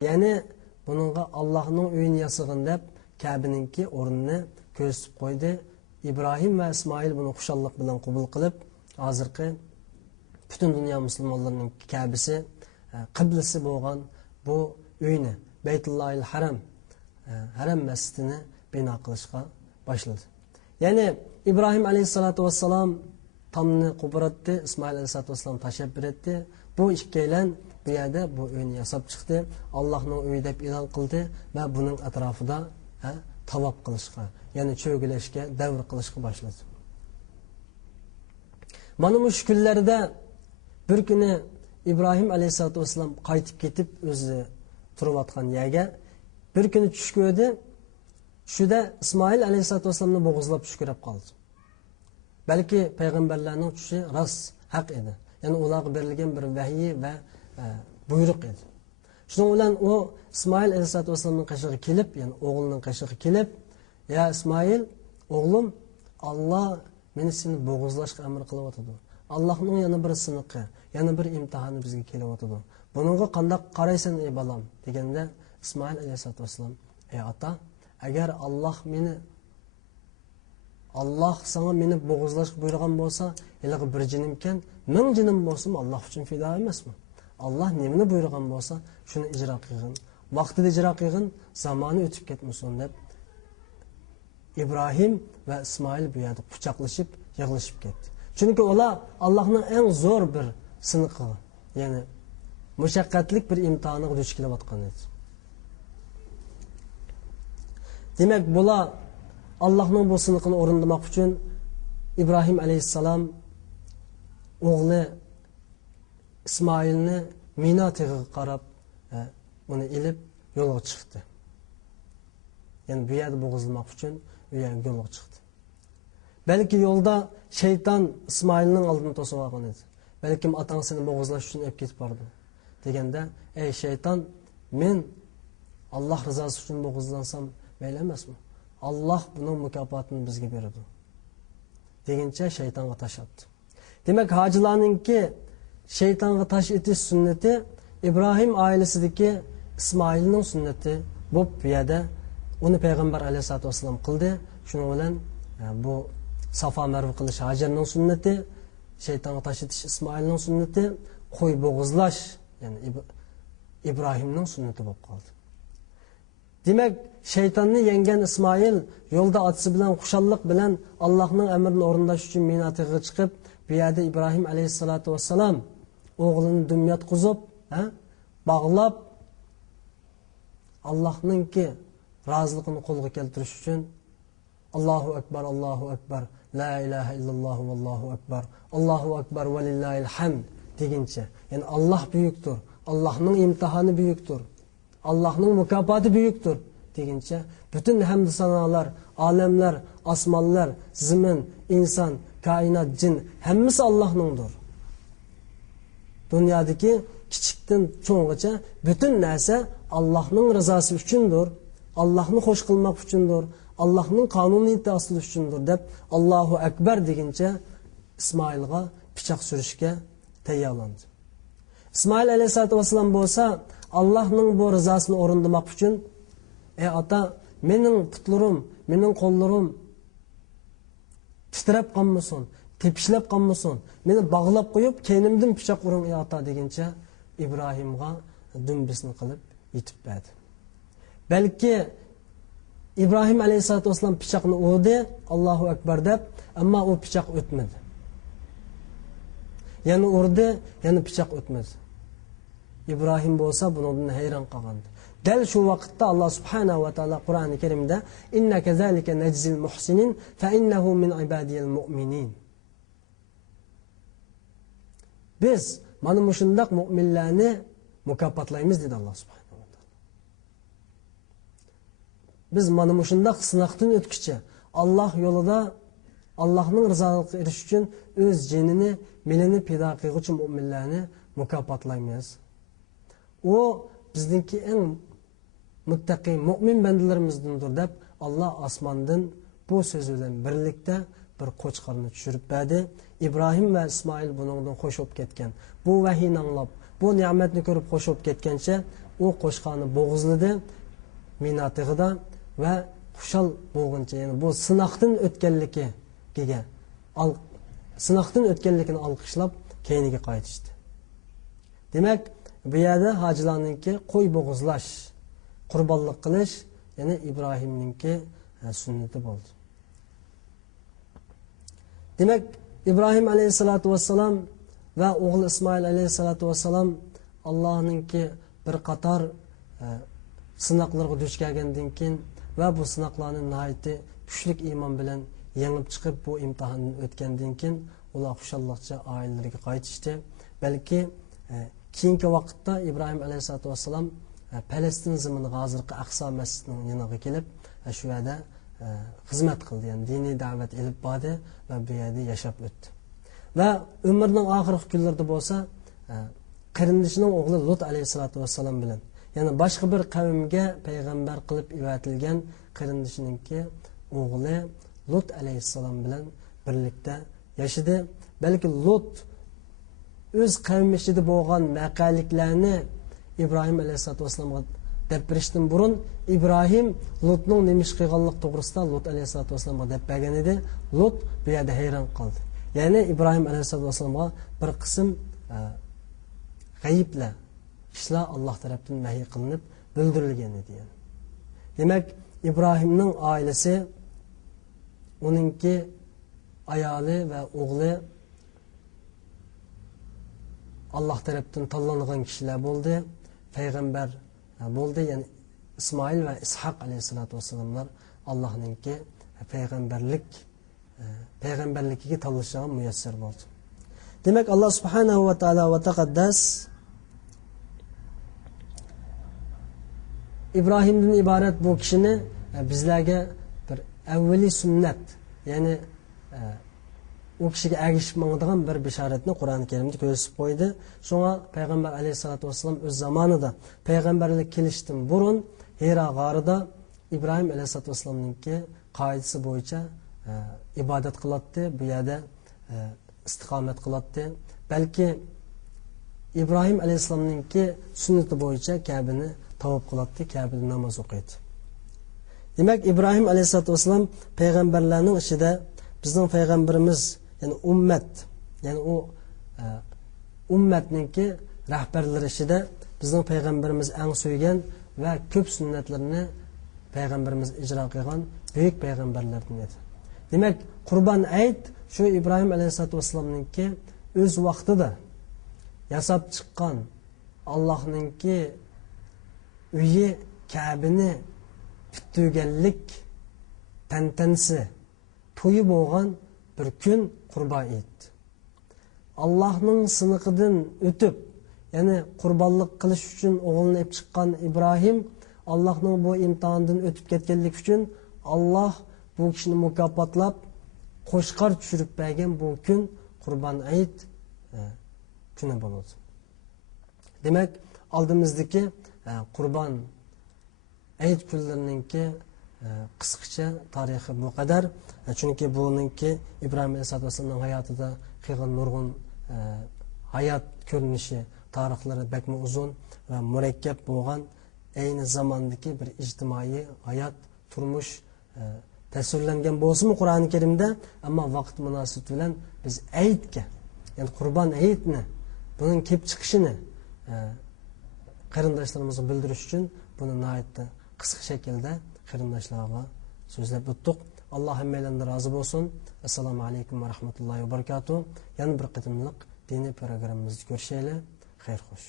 Yani bununla Allah'ın uyunu yasıgın deb Kabe'ninki o'rnini ko'rsatib qo'ydi. İbrahim ve İsmail bunu xushallik bilan qabul qilib, hozirgi bütün dünya musulmonlarining Kabe'si, qiblasi bo'lgan bu uyni, Beytullahil Haram, Haram masjidini bina qilishga boshladi. Ya'ni İbrahim alayhisolatu vassalam tamni qubratdi, İsmail alayhisolatu vassalam tashlab berdi. Bu ikkilan bu yerda bu uyni yasab chiqdi. Allohning uyi deb e'lon qildi va buning atrofida tavob qilishga, ya'ni cho'gilashga, davr qilishga boshladi. Mana bu kunlarda bir kuni İbrahim alayhisolatu vassalam qaytib ketib o'zi turayotgan yerga bir kuni tush ko'rdi. Shunda İsmail alayhisolatu vassalamni bo'g'izlab tush ko'rib qoldi. Balki payg'ambarlarning tushi rost, haq edi. Yani ularga berilgan bir vahiy va buyruq edi. Shuning bilan u İsmail alayhisolatu vassalamning qashig'iga kelib, ya'ni o'g'lining qashig'iga kelib, "Ya İsmail, o'g'lim, Alloh meni seni bo'g'izlashga amr qilyapti. Allohning yana bir siniqi, yana bir imtihoni bizga kelyapti. Buningga qanday qaraysan ey bolam?" deganda İsmail alayhisolatu vassalam, "Ey ota, agar Allah sana meni bo'g'izlashga buyurgan bo'lsa, ilg'i bir jinimkan, 1000 jinim bo'lsa Alloh uchun fido emasmi? Allah nimani buyurgan bo'lsa, shuni ijro qilgin. Vaqtida ijro qilgin, zamoni o'tib ketmasin" deb İbrahim ve İsmail bu yerda quchoqlashib, yig'lashib ketdi. Chunki ular Allohning eng zo'r bir siniqi, ya'ni mushaqqatli bir imtihoniga duch kelayotgan edi. Demak, bular Allah'ın bu sınıfını orundamak için İbrahim aleyhisselam oğlu İsmail'ni Mina tığıga qarab onu ilip yola çıktı. Yani bu yerde boğazlamak için yola çıktı. Belki yolda şeytan İsmail'nin aldığını tosib algan edi. Belki atan seni boğazlaş için ep ketip bardı. Degende, "Ey şeytan, men Allah rızası için boğazlansam meyli emas mi? Allah bunun mükafatını bizge berdi" degince şeytanga taş attı. Demek hacılarınki şeytanga taş etiş sünneti İbrahim ailesideki İsmail'nin sünneti bu piyade onu Peygamber aleyhissalatu vesselam kıldı. Şunu olan bu Safa Merve kılış Hacer'nin sünneti, şeytanga taş etiş İsmail'nin sünneti, koy boğuzlaş yani İbrahim'nin sünneti bulup kaldı. Demek şeytanını yengen İsmail yolda atsı bilen, kuşallık bilen Allah'ın emrini orundaş için minatığı çıkıp bir yerde İbrahim aleyhissalatu vesselam oğlunu dümyat kuzup bağlap Allah'ın ki razılıkını kolga keltiriş için Allahu Ekber, Allahu Ekber, La ilahe illallah ve Allahu Ekber, Allahu Ekber ve lillahil hamd degince. Yani Allah büyüktür, Allah'ın imtihanı büyüktür, Allah'ın mükafatı büyüktür degince bütün hamd sanalar, alemler, asmanlar, zimin, insan, kainat, cin hemmisi Allah'ındır. Dünyadaki kiçikten çoğunca bütün neyse Allah'ın rızası üçündür, Allah'ını hoş kılmak üçündür, Allah'ın kanunu iddiası üçündür dep Allahu Ekber degince İsmail'ga bıçak sürüşke teyyalandı. İsmail aleyhissalatu vesselam bolsa Allah'ın bu rızasını orundamak için "Ey ata, mening putlarim, mening qo'llarim titrab qolmasin, tepishlab qolmasin, meni bog'lab qo'yib, keynimdan pichoq uring ey ata" deguncha İbrahimga dumbisini qilib yetib berdi. Balki İbrahim aleyhissalatu vesselam pichoqni urdi, Allohu akbar deb, ammo u pichoq o'tmadi. Yana urdi, yana pichoq o'tmadi. İbrahim bo'lsa bundan hayron qolgandi. Dal şu vakitte Allah subhanahu ve taala Kur'an-ı Kerim'de "İnne kezalike neczil muhsinin fe innehu min ibadiyel mu'minin." Biz mana mushundaq mu'minlarni mukofotlaymiz dedi Allah subhanahu ve taala. Biz mana mushundaq sinoqdan o'tkicha Allah yolida Allah'ın rızasına eriş için öz cenini, milini pida qilguvchi mu'minlarni mukofotlaymiz. O bizdeki en muttaqi mu'min bandalarimizdandir deb Allah osmondan bu so'z bilan birlikda bir qo'chqorni tushirib berdi. İbrahim ve İsmail bundan xo'sh bo'lib ketgan. Bu vahiyni anglab, bu ne'matni ko'rib xo'sh bo'lib ketgancha u qo'shqani bo'g'izladi Minatig'ida va xushal bo'lguncha, ya'ni bu sinoqdan o'tganligiga sinoqdan o'tganligini olqishlab keyiniga qaytishdi. Demak, bu yerda hojilarningki qo'y bo'g'izlash, qurbonlik qilish, ya'ni Ibrohimningki sunnati bo'ldi. Demak, Ibrohim alayhisolatu vassalam va o'g'li Ismoil alayhisolatu vassalam Allohningki bir qator sinoqlarga duch kelgandan keyin va bu sinoqlarni nihoyatda kuchli iymon bilan yengib chiqib bu imtihondan o'tgandan keyin ular xushalliqcha oilalariga qaytishdi. Balki keyingi vaqtda Ibrohim alayhisolatu vassalam Falastin zamoniga hozirgi Aqsa masjidining yoniga kelib, shu yerda xizmat qildi, ya'ni diniy da'vat elib bordi va bu yerda yashab o'tdi. Va umrining oxirgi kunlarida bo'lsa, qarindishining o'g'li Lut alayhisolatu vassalam bilan, ya'ni boshqa bir qavmga payg'ambar qilib yuborilgan qarindishiningki o'g'li Lut alayhissalom bilan birlikda yashadi. Balki Lut o'z qavmi ichida bo'lgan maqaliklarni Ibrohim alayhisolatu vassalamga deb berishdan burun Ibrohim Lutning nima ish qilganligi to'g'risida Lut alayhisolatu vassalamga deb bergan edi. Lut bu yerda hayron qoldi. Ya'ni Ibrohim alayhisolatu vassalamga bir qism g'ayiblar ishlar Alloh tomonidan vahiy qilinib bildirilgan edi. Demak, Ibrohimning oilasi, uningki ayoli va o'g'li Alloh tomonidan tanlangan kishilar bo'ldi, payg'ambar bo'ldi. Ya'ni Ismoil va Ishoq alayhisolatu vassalamlar Allohningki payg'ambarligiga tanlashiga muyassar bo'ldi. Demak, Alloh subhanahu va taolo va taqaddas Ibrohimdan iborat bu kishini bizlarga bir avvaliy sunnat, ya'ni u kishiga ergishib mangdigan bir bishoratni Qur'oni Karimda ko'rsatib qo'ydi. Shunga payg'ambar alayhisolatu vassalam o'z zamonida payg'ambarlik kelishdan burun Hira g'orida Ibrohim alayhisolatu vassalamningki qoidasi bo'yicha ibodat qiladi, bu yerda istiqomat qiladi. Balki Ibrohim alayhisolamningki sunnati bo'yicha Ka'bani tavob qiladi, Ka'bada namoz o'qiydi. Demak, Ibrohim alayhisolatu vassalam payg'ambarlarning ichida bizning payg'ambarimiz, ya'ni ummat, ya'ni u ummatningki rahbarlari ichida bizning payg'ambarimiz eng suygan va ko'p sunnatlarni payg'ambarimiz ijro qilgan buyuk payg'ambarlardan edi. Demak, Qurbon Hayit shu Ibrohim alayhisolatu vassalamningki o'z vaqtida yasab chiqqan Allohningki uyi Ka'bani tutuganlik tantanasi to'yi bo'lgan bir kun Qurbon Hayit. Allohning siniqidan o'tib, ya'ni qurbonlik qilish uchun o'g'lini olib chiqqan Ibrohim Allohning bu imtihondan o'tib ketganlik uchun Alloh bu kishini mukofotlab qo'shqor tushirib bergan bu kun Qurbon Hayit kuni bo'ladi. Demak, oldimizdagi Qurbon Hayit kunlarininki qisqacha tarixi bu qadar. Chunki buningki Ibrohim alayhisolatu vasallamning hayotida qilgan nurg'un hayot ko'rinishi, tarixlari bakmi uzun va murakkab bo'lgan, ayni zamondagi bir ijtimoiy hayot, turmush tasvirlangan bo'lsa-mu Qur'oni Karimda, ammo vaqt munosabati bilan biz Hayitga, ya'ni Qurbon Hayitni, buning kelib chiqishini qarindoshlarimizga bildirish uchun buni nihoyatda qisqa shaklda qarindoshlarga so'zlab o'tdik. Alloh hammalardan rozi bo'lsin. Assalomu alaykum va rahmatullohi va barakatuh. Yana bir qatimliq diniy programmamizda ko'rishaylik. Xayr xo'sh.